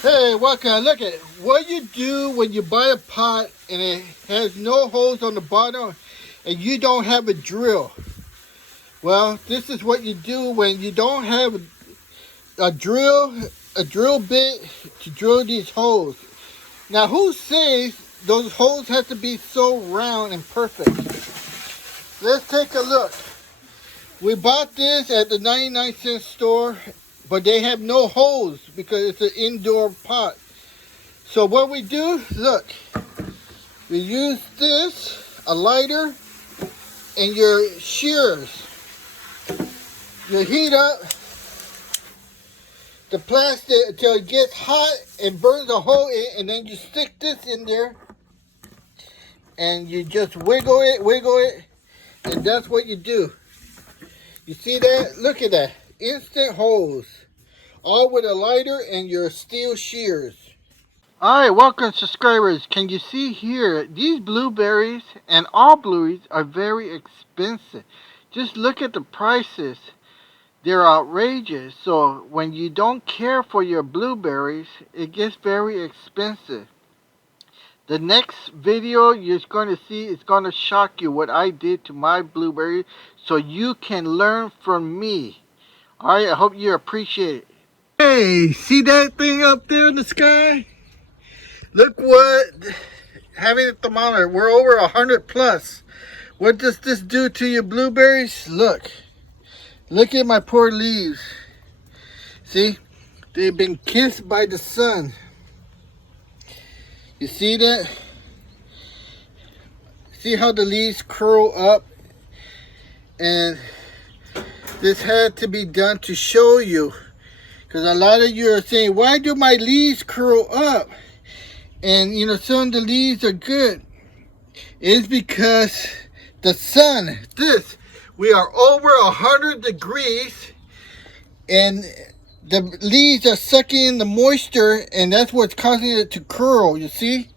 Hey, welcome. Look at it. What you do when you buy a pot and it has no holes on the bottom and you don't have a drill. Well, this is what you do when you don't have a drill bit to drill these holes. Now, who says those holes have to be so round and perfect? Let's take a look. We bought this at the 99-cent store, but they have no holes because it's an indoor pot. So what we do, look, we use this, a lighter, and your shears. You heat up the plastic until it gets hot and burns a hole in, and then you stick this in there, and you just wiggle it, and that's what you do. You see that? Look at that. Instant holes. All with a lighter and your steel shears. Alright, welcome subscribers. Can you see here, these blueberries and all blueberries are very expensive. Just look at the prices. They're outrageous. So when you don't care for your blueberries, it gets very expensive. The next video you're going to see is going to shock you what I did to my blueberries so you can learn from me. Alright, I hope you appreciate it. Hey, see that thing up there in the sky? Look what, having a thermometer, we're over 100 plus. What does this do to your blueberries? Look at my poor leaves. See, they've been kissed by the sun. You see that? See how the leaves curl up? And this had to be done to show you. Because a lot of you are saying, why do my leaves curl up? And you know, some of the leaves are good. It's because the sun, we are over 100 degrees and the leaves are sucking in the moisture, and that's what's causing it to curl, you see?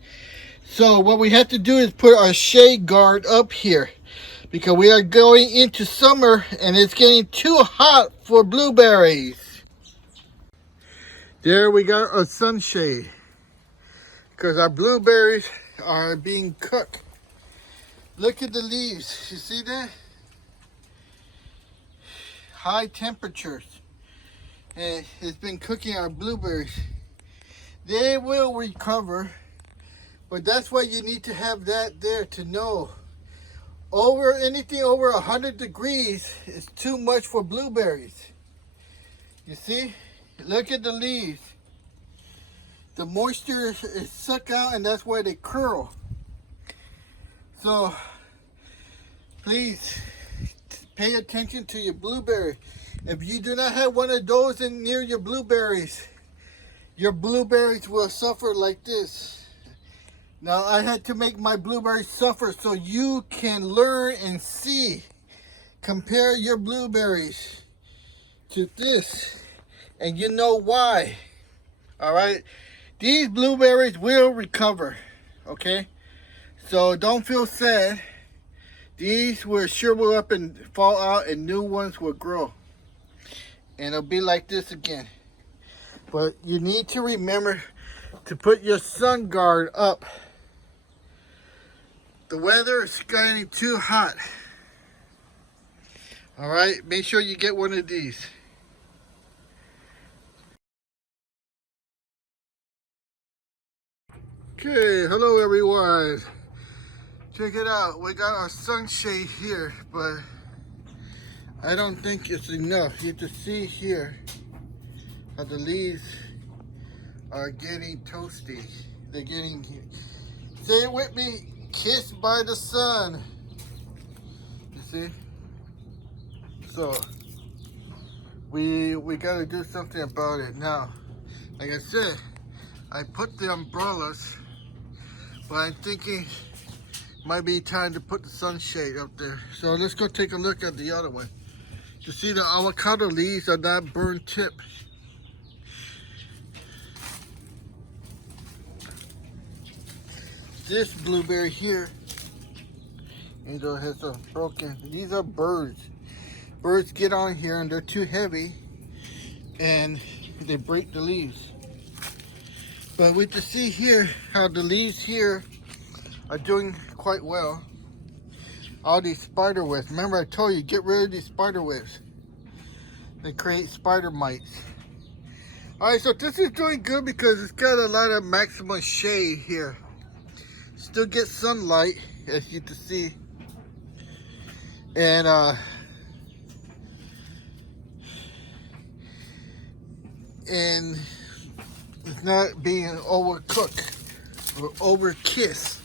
So what we have to do is put our shade guard up here because we are going into summer and it's getting too hot for blueberries. There we got our sunshade because our blueberries are being cooked. Look at the leaves. You see that? High temperatures. And it's been cooking our blueberries. They will recover, but that's why you need to have that there to know. Anything over 100 degrees is too much for blueberries. You see? Look at the leaves. The moisture is sucked out, and that's why they curl. So please pay attention to your blueberry. If you do not have one of those near your blueberries will suffer like this. Now I had to make my blueberries suffer so you can learn and see. Compare your blueberries to this and you know why. Alright? These blueberries will recover. Okay? So don't feel sad. These will shrivel up and fall out and new ones will grow. And it'll be like this again. But you need to remember to put your sun guard up. The weather is getting too hot. Alright, make sure you get one of these. Okay, hello everyone. Check it out, we got our sunshade here, but I don't think it's enough. You have to see here how the leaves are getting toasty. They're getting, say it with me, kissed by the sun. You see? So we got to do something about it now. Like I said, I put the umbrellas, but I'm thinking might be time to put the sunshade up there. So let's go take a look at the other one. You see the avocado leaves are not burnt tip. This blueberry here, it has a broken, these are birds. Birds get on here and they're too heavy and they break the leaves. But we can see here how the leaves here are doing quite well. All these spider webs. Remember I told you, get rid of these spider webs. They create spider mites. Alright, so this is doing good because it's got a lot of maximum shade here. Still get sunlight, as you can see. And it's not being overcooked or overkissed.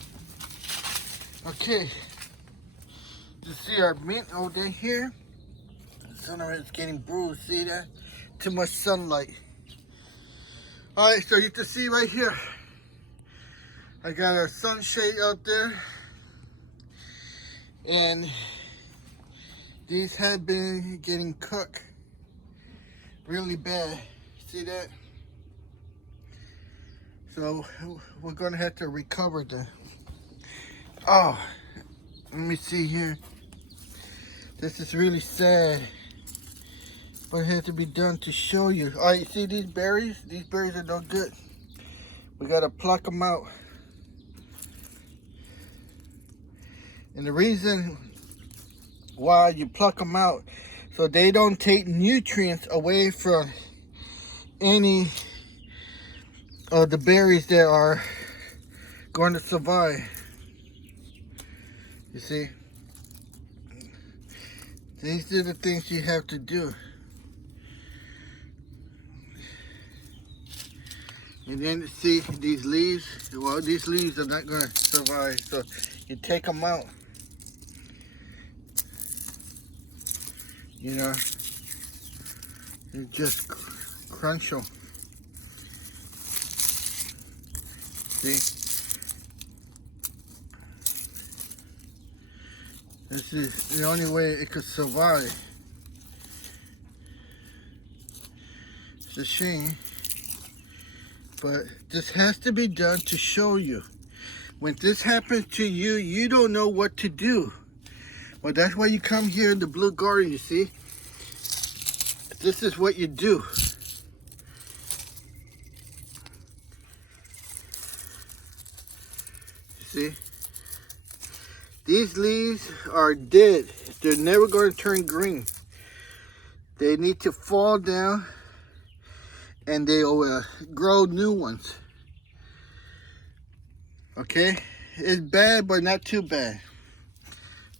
Okay. You see our mint over here? Some of it's getting bruised, see that? Too much sunlight. Alright, so you can see right here, I got our sunshade out there. And these have been getting cooked really bad. See that? So we're gonna have to recover them. Oh, let me see here. This is really sad, but it had to be done to show you. All right, you see these berries? These berries are no good. We gotta pluck them out. And the reason why you pluck them out, so they don't take nutrients away from any of the berries that are going to survive. You see? These are the things you have to do. And then see these leaves, well, these leaves are not going to survive, so you take them out. You know, you just crunch them. See? This is the only way it could survive. It's a shame, but this has to be done to show you. When this happens to you, you don't know what to do. Well, that's why you come here in the Blue Garden, you see? This is what you do. You see? These leaves are dead. They're never going to turn green. They need to fall down and they'll grow new ones. Okay? It's bad, but not too bad.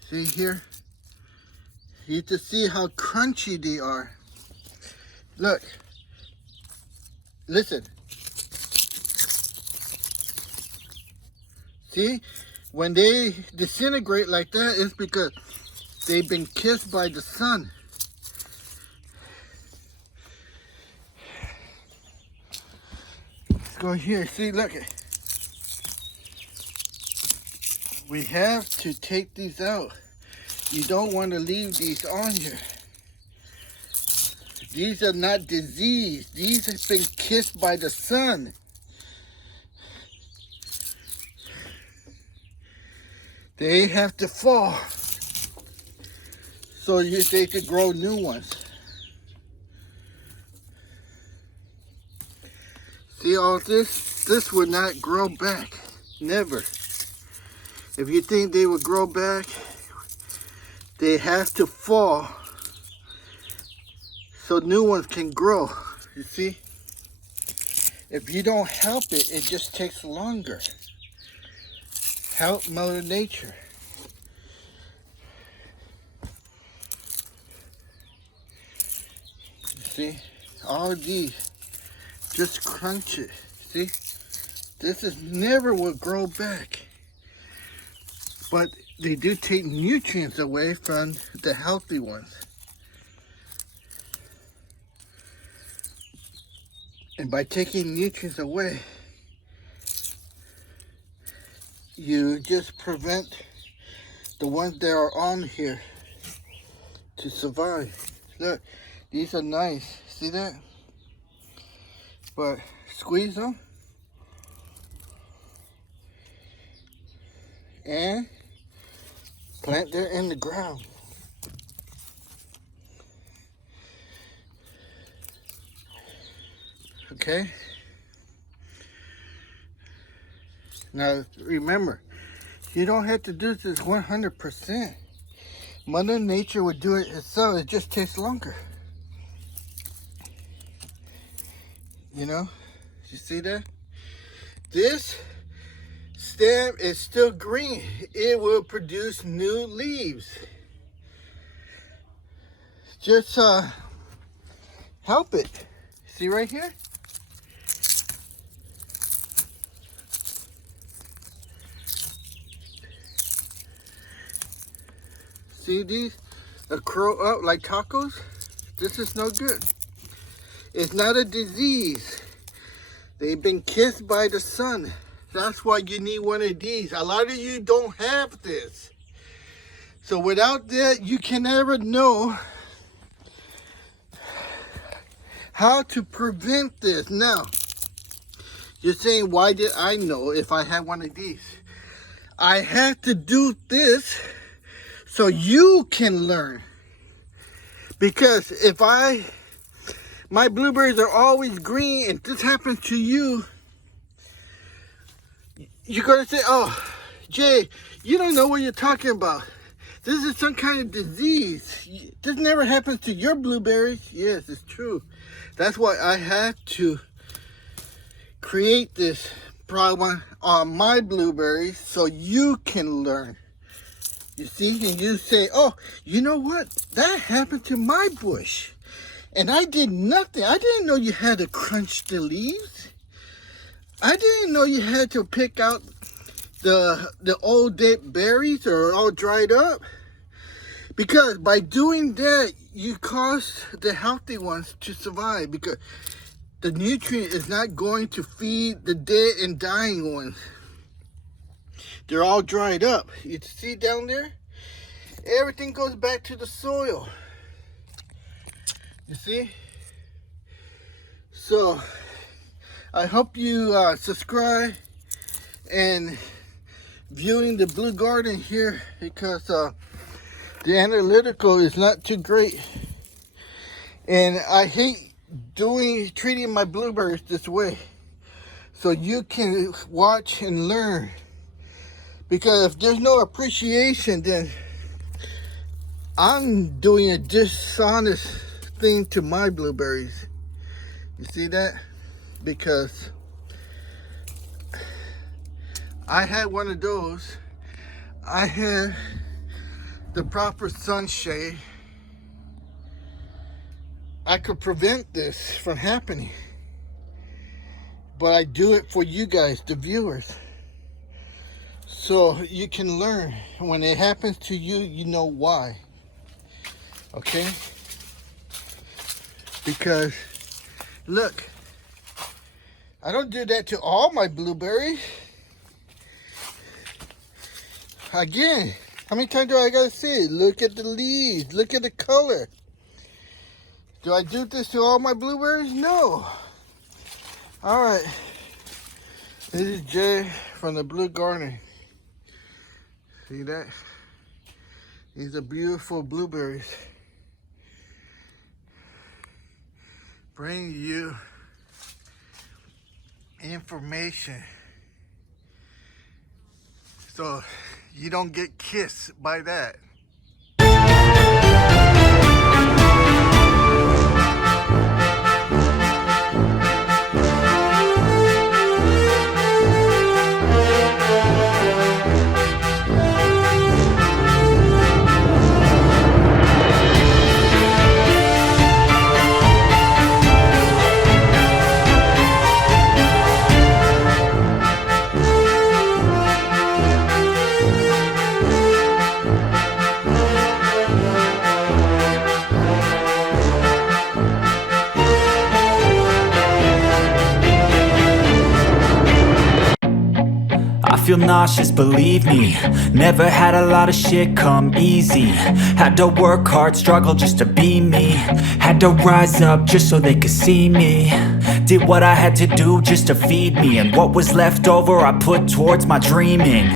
See here? You can see how crunchy they are. Look. Listen. See? When they disintegrate like that, it's because they've been kissed by the sun. Let's go here. See, look. We have to take these out. You don't want to leave these on here. These are not diseased. These have been kissed by the sun. They have to fall so they could grow new ones. See all this? This would not grow back. Never. If you think they would grow back, they have to fall so new ones can grow. You see? If you don't help it, it just takes longer. Help Mother Nature. You see? All these. Just crunch it. See? This is never will grow back. But they do take nutrients away from the healthy ones. And by taking nutrients away, you just prevent the ones that are on here to survive. Look, these are nice. See that? But squeeze them and plant them in the ground. Okay? Now, remember, you don't have to do this 100%. Mother Nature would do it itself. It just takes longer. You know? You see that? This stem is still green. It will produce new leaves. Just help it. See right here? See these? They curl up like tacos? This is no good. It's not a disease. They've been kissed by the sun. That's why you need one of these. A lot of you don't have this. So without that, you can never know how to prevent this. Now, you're saying, why did I know if I had one of these? I had to do this so you can learn. Because if my blueberries are always green and this happens to you, you're going to say, oh, Jay, you don't know what you're talking about. This is some kind of disease. This never happens to your blueberries. Yes, it's true. That's why I had to create this problem on my blueberries so you can learn. You see, and you say, oh, you know what? That happened to my bush. And I did nothing. I didn't know you had to crunch the leaves. I didn't know you had to pick out the old dead berries or all dried up. Because by doing that, you cause the healthy ones to survive. Because the nutrient is not going to feed the dead and dying ones. They're all dried up. You see down there? Everything goes back to the soil. You see? So, I hope you subscribe and viewing the Blue Garden here, because the analytical is not too great. And I hate treating my blueberries this way. So you can watch and learn. Because if there's no appreciation, then I'm doing a dishonest thing to my blueberries. You see that? Because I had one of those. I had the proper sunshade. I could prevent this from happening. But I do it for you guys, the viewers. So you can learn. When it happens to you, you know why. Okay? Because, look, I don't do that to all my blueberries. Again, how many times do I gotta say it? Look at the leaves, look at the color. Do I do this to all my blueberries? No. Alright. This is Jay from the Blue Garden. See that? These are beautiful blueberries. Bring you information so you don't get kissed by that. Feel nauseous, believe me. Never had a lot of shit come easy. Had to work hard, struggle just to be me. Had to rise up just so they could see me. Did what I had to do just to feed me, and what was left over I put towards my dreaming.